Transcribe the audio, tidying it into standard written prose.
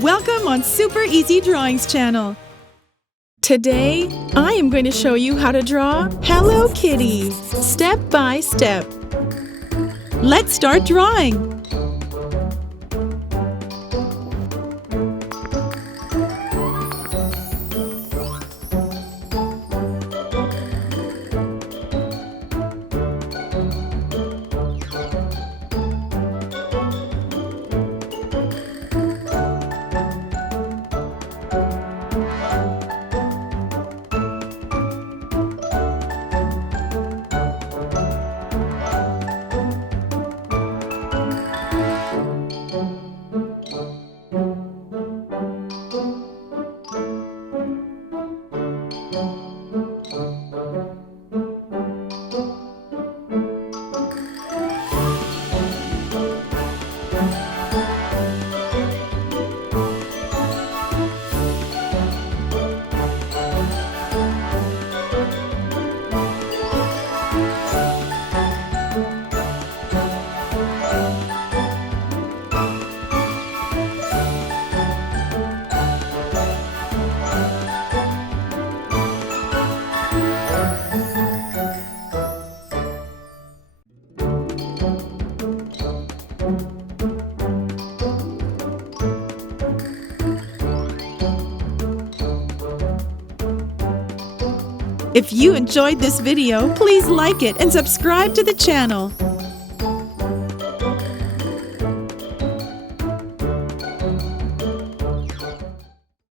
Welcome on Super Easy Drawings channel. Today, I am going to show you how to draw Hello Kitty, step by step. Let's start drawing. If you enjoyed this video, please like it and subscribe to the channel.